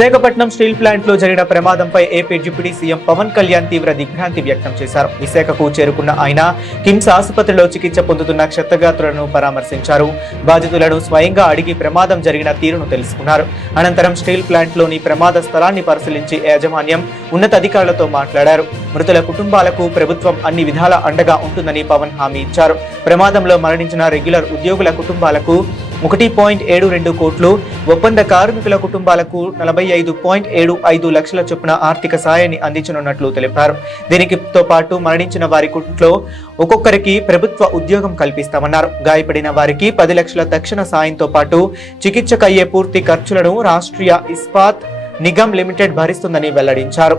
Visakhapatnam steel plant లో జరిగిన ప్రమాదంపై AP deputy CM Pawan Kalyan తీవ్ర దిగ్భ్రాంతి వ్యక్తం చేశారు. విశాఖకు చేరుకున్న ఆయన కిమ్స్ ఆసుపత్రిలో చికిత్స పొందుతున్న క్షతగాత్రులను పరామర్శించారు. బాధితులను స్వయంగా అడిగి ప్రమాదం జరిగిన తీరును తెలుసుకున్నారు. అనంతరం స్టీల్ ప్లాంట్ లోని ప్రమాద స్థలాన్ని పరిశీలించి యాజమాన్యం ఉన్నతాధికారులతో మాట్లాడారు. మృతుల కుటుంబాలకు ప్రభుత్వం అన్ని విధాల అండగా ఉంటుందని పవన్ హామీ ఇచ్చారు. ప్రమాదంలో మరణించిన రెగ్యులర్ ఉద్యోగుల కుటుంబాలకు 1.72 కోట్లు, ఒప్పంద కార్మికుల కుటుంబాలకు 45.75 లక్షల చొప్పున ఆర్థిక సాయాన్ని అందించనున్నట్లు తెలిపారు. దీనితో పాటు మరణించిన వారి ఇంట్లో ఒక్కొక్కరికి ప్రభుత్వ ఉద్యోగం కల్పిస్తామన్నారు. గాయపడిన వారికి 10 లక్షల తక్షణ సాయంతో పాటు చికిత్సకయ్యే పూర్తి ఖర్చులను రాష్ట్రీయ ఇస్పాత్ నిగమ్ లిమిటెడ్ భరిస్తుందని వెల్లడించారు.